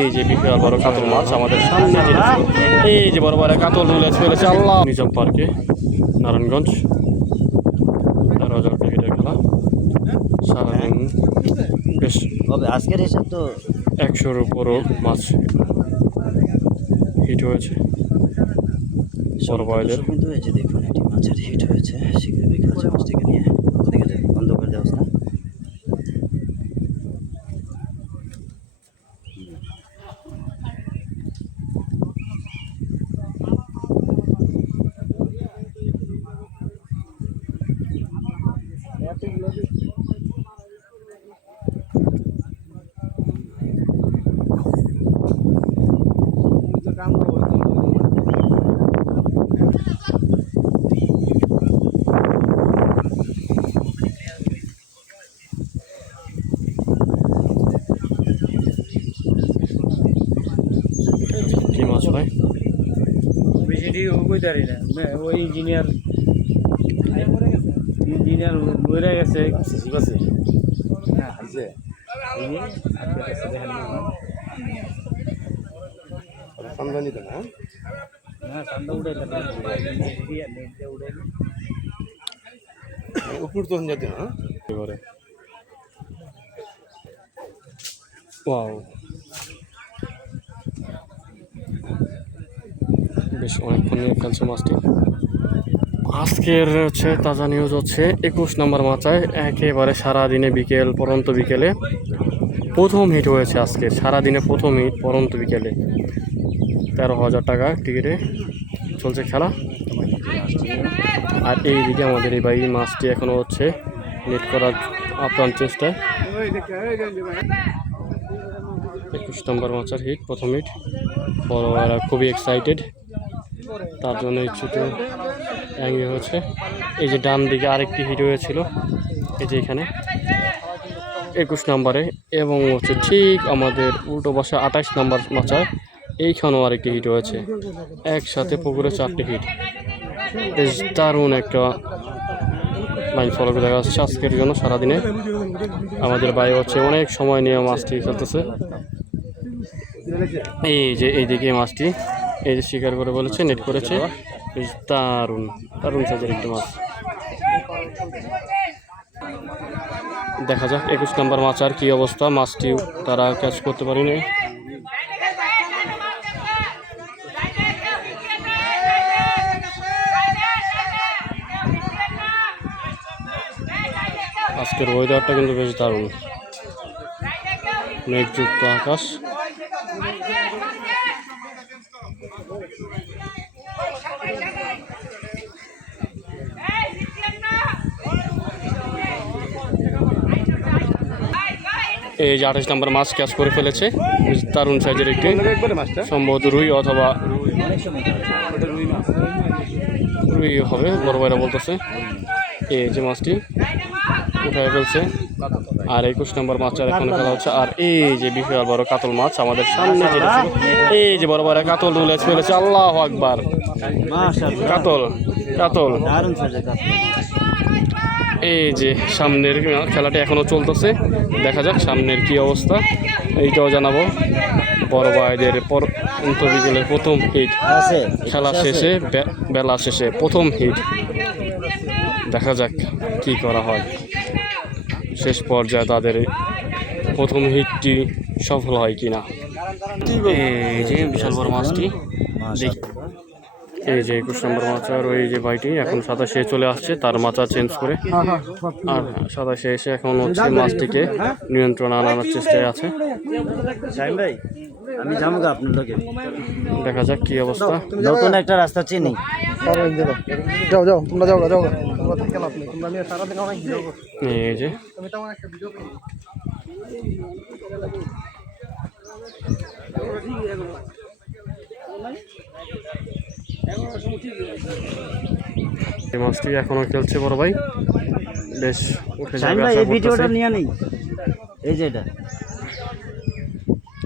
এই যে বিশাল বড় কাতল মাছ আমাদের সামনে এই যে বড় বড় কাতল তুলে ফেলেছে আল্লাহ নিজাম পার্কে নারায়ণগঞ্জ ১৩,০০০ টিকিটের খেলা সারাদিন বেশ আজকের হিসাব তো ১০০-র উপরও মাছ হিট হয়েছে বড় বড়দের কিন্তু এই যে দেখুন এটি মাছের হিট হয়েছে শীঘ্রই বিক্রি হচ্ছে মাছটিকে নিয়ে দেখে যায় বন্ধ করে দেওয়া না কি মাছ ভাই বেশি ওই দাঁড়ি না ওই ইঞ্জিনিয়ার মরে গেছে ঠিক আছে না আছে সন্ধ্যা নিতে না না সন্ধ্যা উঠে উঠে উপর তো যেতে না এবারে ওয়াও বেশ অনেকক্ষণ নিয়ে খেলছে মাছটি আজকের হচ্ছে তাজা নিউজ হচ্ছে ২১ নম্বর মাচায় একেবারে সারাদিনে বিকেল পরন্ত বিকেলে প্রথম হিট হয়েছে আজকে সারাদিনে প্রথম হিট পরন্ত বিকেলে ১৩,০০০ টাকা টিকিটে চলছে খেলা আর এইদিকে আমাদের এই ভাই মাছটি এখনও হচ্ছে নেট করার আপ্রাণ চেষ্টায় ২১ নম্বর মাচার হিট প্রথম হিট বড়রা খুবই এক্সাইটেড তার জন্য ছোটো অ্যাঙ্গি হয়েছে এই যে ডান দিকে আরেকটি হিট হয়েছিল এই যে এখানে ২১ নম্বরে এবং হচ্ছে ঠিক আমাদের উল্টো পাশে ২৮ নম্বর মাচায় এইখানেও আরেকটি হিট হয়েছে একসাথে পুকুরে ৪টি হিট বেশ দারুণ একটা লাইন ফলো করে দেখা যাচ্ছে আজকের জন্য সারাদিনে আমাদের ভাই হচ্ছে অনেক সময় নিয়ে মাছটি খেলতেছে এই যে এইদিকে মাছটি এই যে শিকার করে বলেছে নেট করেছে বেশ দারুণ দারুণ সাইজের একটি মাছ দেখা যাক ২১ নম্বর মাছ আর কি অবস্থা মাছটি তারা ক্যাচ করতে পারেনি আজকের ওয়েদারটা কিন্তু বেশ দারুণ মেঘযুক্ত আকাশ এই যে ২৮ নম্বর মাছ ক্যাচ করে ফেলেছে দারুণ সাইজের একটি সম্ভবত রুই অথবা রুই হবে বড় ভাইরা বলতেছে এই যে মাছটি উঠায় ফেলছে আর ২১ নম্বর মাছটা এখন খেলা হচ্ছে আর এই যে বিশাল বড় কাতল মাছ আমাদের সামনে যেটা ছিল এই যে বড় বড় কাতল তুলে ফেলেছে আল্লাহু আকবার কাতল কাতল এই যে সামনের খেলাটা এখনো চলতেছে দেখা যাক সামনের কি অবস্থা এইটাও জানাবো বড় ভাইদের বিকেলের প্রথম হিট খেলা শেষে বেলা শেষে প্রথম হিট দেখা যাক কি করা হয় শেষ পর্যায়ে তাদের প্রথম হিটটি সফল হয় কিনা এই যে বিশাল বড় মাছটি এই যে ২১ নম্বর মাছ আর ওই যে ভাইটি এখন ২৭ চলে আসছে তার মাথা চেঞ্জ করে আর ২৭ এসে এখন হচ্ছে মাছটিকে নিয়ন্ত্রণে আনার চেষ্টায় আছে আমি যাবো আপনার লোকে দেখা যাক কি অবস্থা নতুন একটা রাস্তা চিনি যাও যাও তোমরা যাও যাও এই যে এই মাছটি এখনো খেলছে বড় ভাই বেশ উঠে যাবে এই ভিডিওটা নিয়ে নেই এই যে এটা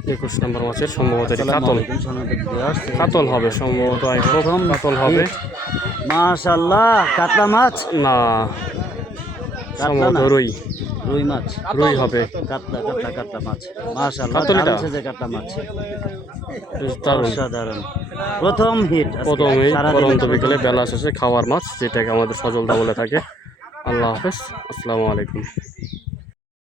২১ নম্বর মাছের সম্ভবত কাতল কাতল হবে সম্ভবত প্রথম কাতল হবে মাশাআল্লাহ কাতলা মাছ না সম্ভবত রুই রুই মাছ, রুই হবে। কাতলা কাতলা কাতলা মাছ, মাশাআল্লাহ কাতলাটা? দারুণ সাইজের কাতলা মাছ, বেশ দারুণ। অসাধারণ। প্রথম হিট প্রথমেই পরন্ত বিকেলে বেলা শেষে খাওয়ার মাছ, যেটাকে আমাদের সজলদা বলে থাকে। আল্লাহ হাফেজ, আসসালামু আলাইকুম।